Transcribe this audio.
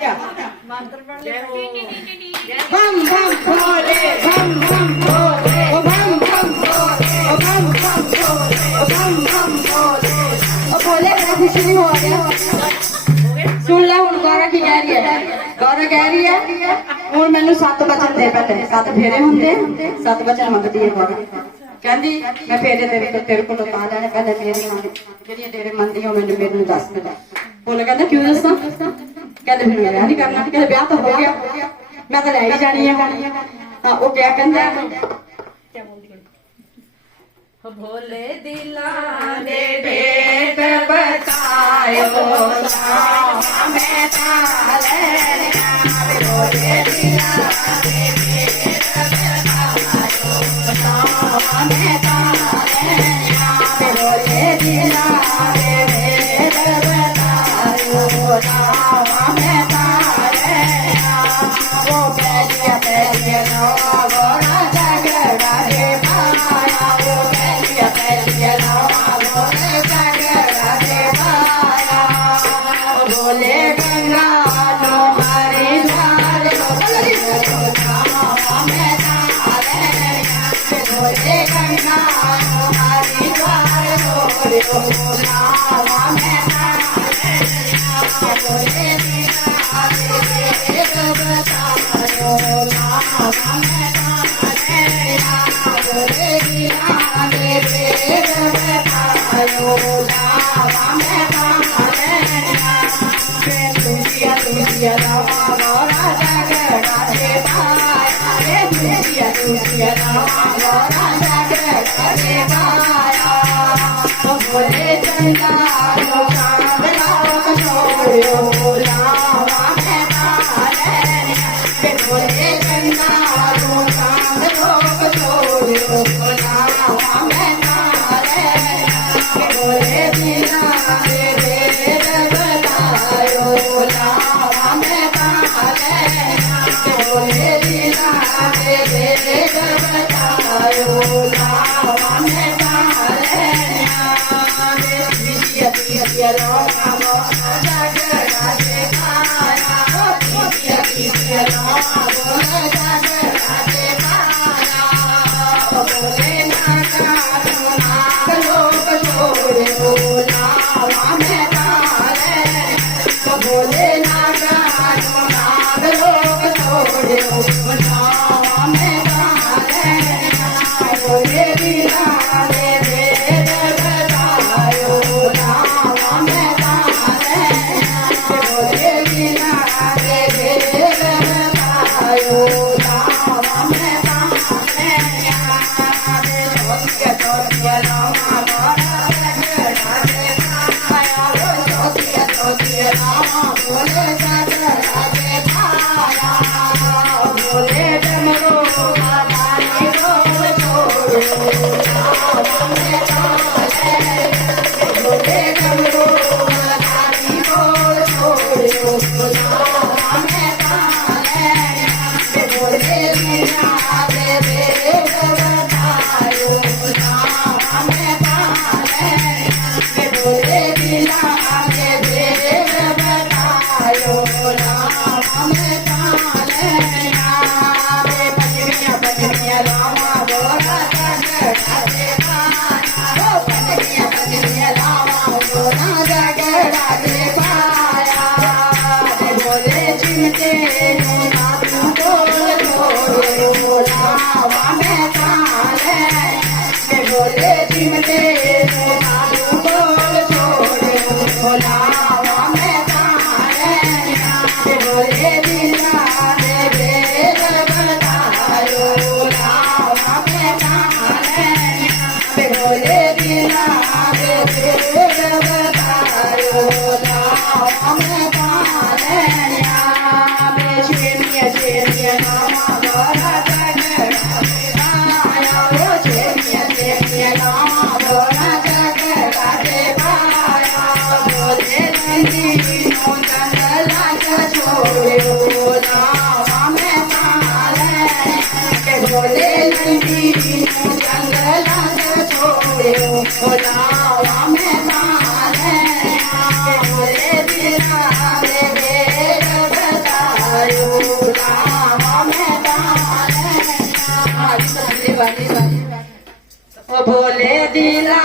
क्या बम बम भोले बम बम भोले ओ बम बम भोले ओ बम बम भोले ओ बम बम भोले ओ भोले मेरा कुछ नहीं हो गया सुन ला हूँ गौरा की कह रही है गौरा कह रही है हूँ मैनू 7 वचन दे पहले 7 फेरे होंगे 7 वचन मंगती है गौरा कहती मैं फेरे तेरे को पा लेने पहले मेरी जी तेरे मन दी मैंने मेरे दस बोले कहना क्यों दसा कहते फिर मैं ब्याह नहीं करना कहते ब्याह तो हो गया मैं तो लै ही जानी है हाँ वो क्या कहता है भोले दिला ने भेद बतायो मैं ताले भोले दिला ने भेद बतायो मैं ताले भोले दिला ने भेद बतायो मैं ताले वो पहलिया पहलिया नो गोरा झगड़ा रे पाया वो बोले गंगा नो हरे लाल बोले गंगा नो हरे लाल बोले बोले चंदा लो कांगला छोड़ो लावा मैं ताले बोले चंदा लो कांगलो छोड़ो लावा मैं ताले बोले बिना रे बतायो लावा मैं ताले बोले बिना रे बतायो लावा मैं ताले बोले नागा नाग लोग छोड़े मैं बोले बिना रे भेद बतायो लावा मैं बोले बिना रे भेद बतायो लावा मैं छोटिया रामा बोले बोले डमरो मादानी बोल छोड़ो बोले डमरो मादानी बोल छोड़ो मैं ताले बोले बिना रे भेद बतायो मैं ताले बोले बिना रे भेद बतायो मैं ताले पत्निया रामा बोला झगड़ा रे पाया पत्निया रामा बोला झगड़ा रे पाया बोले चिमटे तू बोल छोड़ो लावा मैं ताले बोले चिमटे तू बोल छोड़ो लावा मैं ताले बोले बिना रे भेद बतायो लावा मैं ताले बोले बिना रे भेद बतायो लावा मैं ताले शेरिया नामा गोरा झगड़ा रे पाया वो शेरिया नामा गोरा बुलावा मैं ताने ओ भोले दिला